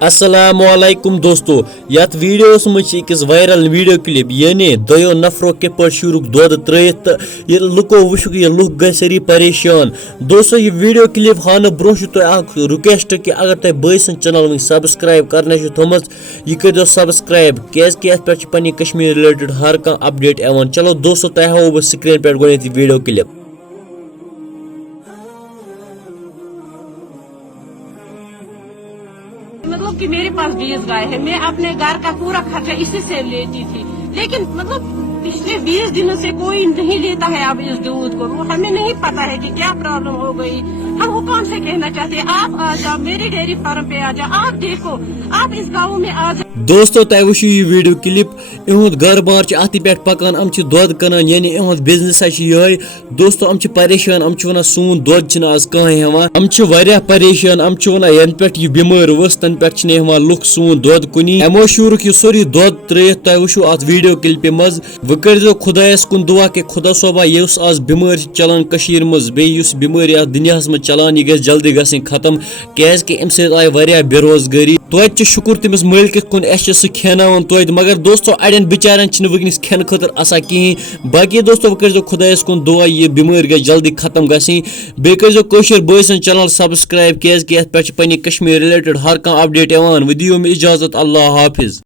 السلام علیکم دوستو یت ویڈیوس مجھ اکس وائرل ویڈیو کلپ یعنی دو نفروں کے پر شروع دود ترت تو یہ لکو وشک یہ لوگ گئی ساری پریشان دوستو یہ ویڈیو کلپ ہانا برو تو ریکویسٹ کہ اگر تہ بٲیسن چینل سبسکرائب کرنے تھومت یہ کر سبسکرائب کیاز کہ ات پہ پنہ کشمیر ریلیٹڈ ہر کھانا اپڈیٹ ایوان چلو دوستو تہ ہاو بہ سکرین پہ گۄڈنیتھ ویڈیو کلپ مطلب کہ میرے پاس 20 گائے ہیں، میں اپنے گھر کا پورا خرچہ اسی سے لیتی تھی، لیکن مطلب پچھلے 20 دنوں سے کوئی نہیں لیتا ہے اب اس دودھ کو. ہمیں نہیں پتا ہے کہ کیا پرابلم ہو گئی. ہم حکام سے کہنا چاہتے ہیں آپ آ جاؤ میری ڈیری فارم پہ آ جاؤ، آپ دیکھو آپ اس گاؤں میں آ جاؤ. دوستو تہ وچھو یہ ویڈیو کلپ اہد گھر بار ات پہ پکان ام دود کنان یعنی اہد بزنس یہ دوستو ام پریشان ام ونان سون دود آز کہیں ہاں ام واریاہ پریشان ام ونان ین پہ یہ بیمار ؤس تن پہ ہاں لُکھ سون دود کنی امو شورک یہ سوری دود ترت تہ وچھو ات ویڈیو کلپہ مز و کرزو خدایس کن دعا کہ خدا صوبہ یس آز بیمار چلان کشیر مز بیس بیماری ات دنیا مز چلان یہ گژھِ جلدی گژھن ختم کیاز کہ ام سۭتۍ آیہِ واریاہ بے روزگاری توتہِ شکر تمس مٲلکس کن اس سہ کھیناوان توتہِ مگر دوستو اڑین بچارن ونکس کھین خاطر آسان کہین باقی دوستو کرزو خدایس کن دعا یہ بیماری گژھِ جلدی ختم گژھن بیٚیہِ کرزو کٲشِر بٲیسن چینل سبسکرائب کیاز کہ ات پہ پنہ کشمیر ریلیٹڈ ہر کانٛہہ اپڈیٹ یوان ودیو میں اجازت اللہ حافظ.